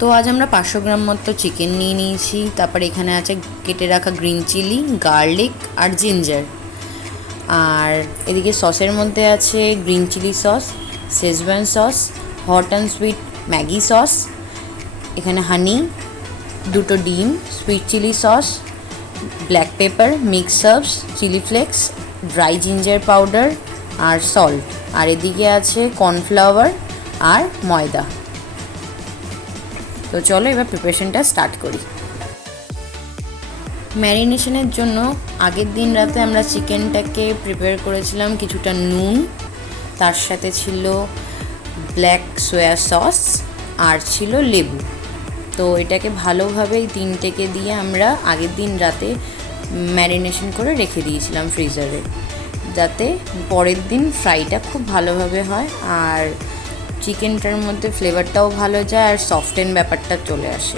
তো আজ আমরা 500 গ্রাম মতো চিকেন নিয়ে নিয়েছি। তারপর এখানে আছে কেটে রাখা গ্রিন চিলি, গার্লিক আর জিঞ্জার। আর এদিকে সসের মধ্যে আছে green chilli sauce, Schezwan sauce, hot and sweet Maggi sauce, এখানে হানি, দুটো ডিম, sweet chilli sauce, black pepper, mix herbs, chilli flakes, dry ginger powder আর সল্ট। আর এদিকে আছে কর্নফ্লাওয়ার আর ময়দা। তো চলো এবার প্রিপারেশনটা স্টার্ট করি। ম্যারিনেশনের জন্য আগের দিন রাতে আমরা চিকেনটাকে প্রিপেয়ার করেছিলাম কিছুটা নুন, তার সাথে ছিল ব্ল্যাক সোয়া সস আর ছিল লেবু। তো এটাকে ভালোভাবে এই তিনটেকে দিয়ে আমরা আগের দিন রাতে ম্যারিনেশন করে রেখে দিয়েছিলাম ফ্রিজারে, যাতে পরের দিন ফ্রাইটা খুব ভালোভাবে হয় আর চিকেনটার মধ্যে ফ্লেভারটাও ভালো যায় আর সফটেন ব্যাপারটা চলে আসে।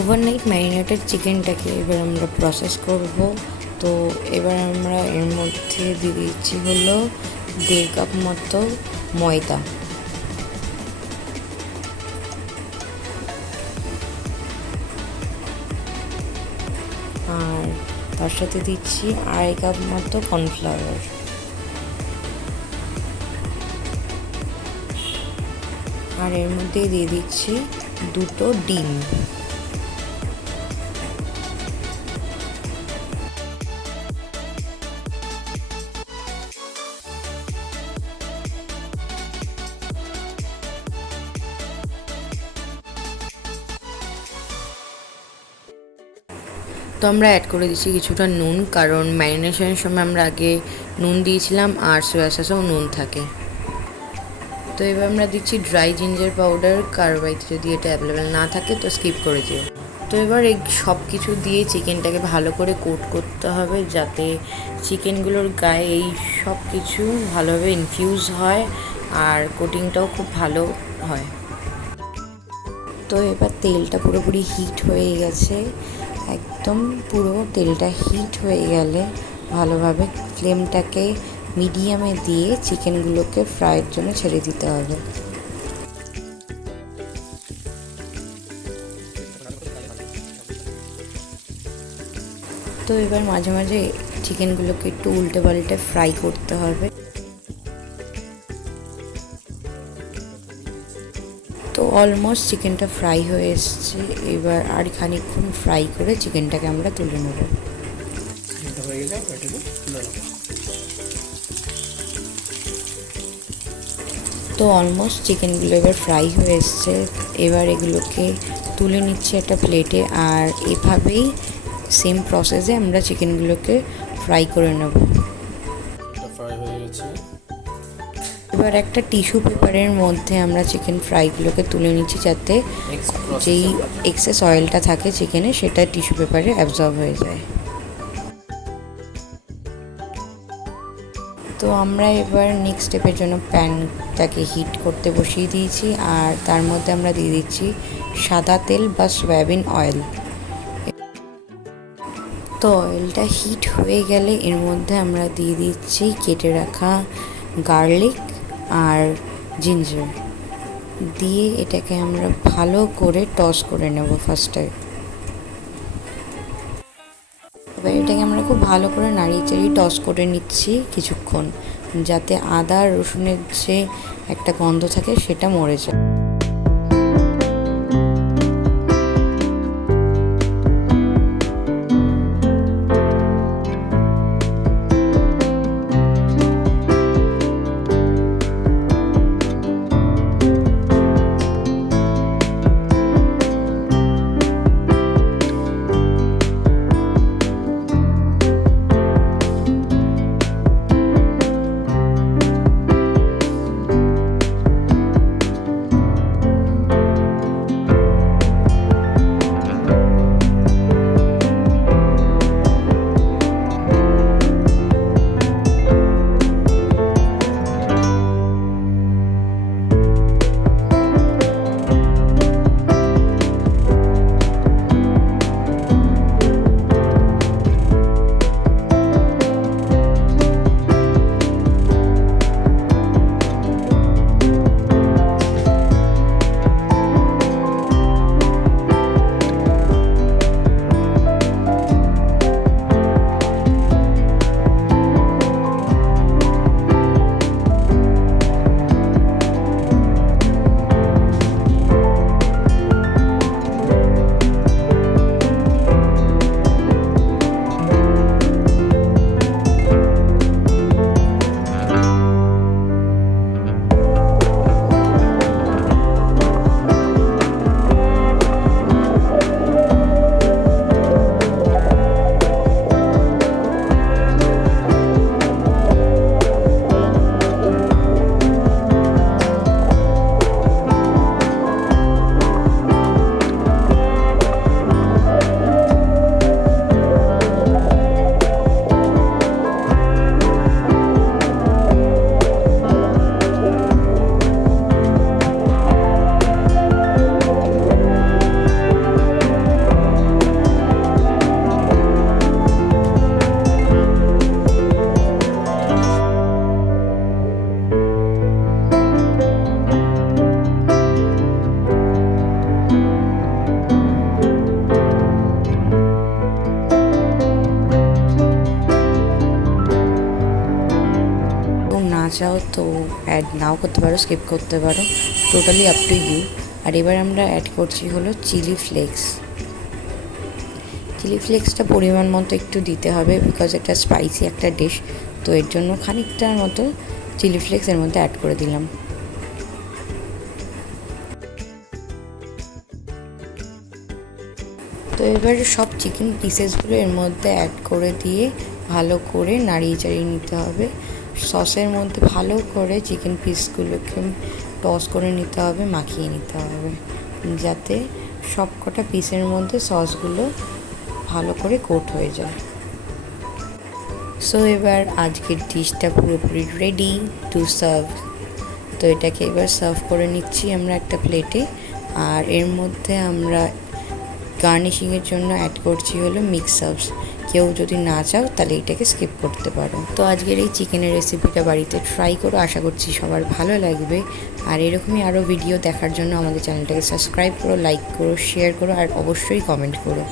ওভারনাইট ম্যারিনেটেড চিকেনটাকে এবার আমরা প্রসেস করব। তো এবার আমরা এর মধ্যে দিয়ে দিচ্ছি হলো 1.5 কাপ মতো ময়দা, আর তার সাথে দিচ্ছি 2.5 কাপ মতো কর্নফ্লাওয়ার, আর এর মধ্যে দিয়ে দিচ্ছি দুটো ডিম। তো আমরা অ্যাড করে দিচ্ছি কিছুটা নুন, কারণ ম্যারিনেশনের সময় আমরা আগে নুন দিয়েছিলাম আর সোয়া সসেও নুন থাকে। তো এবার আমরা দিচ্ছি ড্রাই জিঞ্জার পাউডার, কারোর বাড়িতে যদি এটা অ্যাভেলেবেল না থাকে তো স্কিপ করে দিও। তো এবার এই সব কিছু দিয়ে চিকেনটাকে ভালো করে কোট করতে হবে, যাতে চিকেনগুলোর গায়ে এই সব কিছু ভালোভাবে ইনফিউজ হয় আর কোটিংটাও খুব ভালো হয়। তো এবার তেলটা পুরোপুরি হিট হয়ে গেছে, একদম পুরো তেলটা হিট হয়ে গেলে ভালোভাবে ফ্লেমটাকে মিডিয়ামে দিয়ে চিকেনগুলোকে ফ্রাইয়ের জন্য ছেড়ে দিতে হবে। তো এবার মাঝে মাঝে চিকেনগুলোকে একটু উল্টে পাল্টে ফ্রাই করতে হবে। তো অলমোস্ট চিকেনটা ফ্রাই হয়ে এসছে, এবার আর খানিকক্ষণ ফ্রাই করে চিকেনটাকে আমরা তুলে নেব। তো অলমোস্ট চিকেনগুলো এবার ফ্রাই হয়ে এসছে, এবার এগুলোকে তুলে নিচ্ছি একটা প্লেটে, আর এভাবেই সেম প্রসেসে আমরা চিকেনগুলোকে ফ্রাই করে নেব। এবার একটা টিস্যু পেপারের মধ্যে আমরা চিকেন ফ্রাইগুলোকে তুলে নিচ্ছি, যাতে যেই এক্সেস অয়েলটা থাকে চিকেনে সেটা টিস্যু পেপারে অ্যাবজর্ব হয়ে যায়। তো আমরা এবার নেক্সট স্টেপের জন্য প্যানটাকে হিট করতে বসিয়ে দিয়েছি, আর তার মধ্যে আমরা দিয়ে দিচ্ছি সাদা তেল বা সয়াবিন অয়েল। তো অয়েলটা হিট হয়ে গেলে এর মধ্যে আমরা দিয়ে দিচ্ছি কেটে রাখা গার্লিক আর জিঞ্জার, দিয়ে এটাকে আমরা ভালো করে টস করে নেব ফার্স্টে। এবার এটাকে আমরা খুব ভালো করে নাড়িয়ে চাড়িয়ে টস করে নিচ্ছি কিছুক্ষণ, যাতে আদা রসুনের যে একটা গন্ধ থাকে সেটা মরে যায়। চাও তো অ্যাড নাও করতে পারো, স্কিপ করতে পারো, টোটালি আপ টু ইউ। আর এবার আমরা অ্যাড করছি হলো চিলি ফ্লেক্স। চিলি ফ্লেক্সটা পরিমাণ মতো একটু দিতে হবে, বিকজ এটা স্পাইসি একটা ডিশ, তো এর জন্য খানিকটার মতো চিলি ফ্লেক্স এর মধ্যে অ্যাড করে দিলাম। তো এবার সব চিকেন পিসেসগুলো এর মধ্যে অ্যাড করে দিয়ে ভালো করে নাড়িয়ে চাড়িয়ে নিতে হবে। সসের মধ্যে ভালো করে চিকেন পিসগুলোকে টস করে নিতে হবে, মাখিয়ে নিতে হবে, যাতে সব কটা পিসের মধ্যে সসগুলো ভালো করে কোট হয়ে যায়। সো এবার আজকের ডিশটা পুরোপুরি রেডি টু সার্ভ। তো এটাকে এবার সার্ভ করে নিচ্ছি আমরা একটা প্লেটে। আর এর মধ্যে আমরা গার্নিশিংয়ের জন্য অ্যাড করছি হলো মিক্স সার্ভস। কেউ যদি না চাও তাহলে এটাকে স্কিপ করতে পারো। তো আজকের এই চিকেনের রেসিপিটা বাড়িতে ট্রাই করো, আশা করছি সবার ভালো লাগবে। আর এরকমই আরও ভিডিও দেখার জন্য আমাদের চ্যানেলটাকে সাবস্ক্রাইব করো, লাইক করো, শেয়ার করো আর অবশ্যই কমেন্ট করো।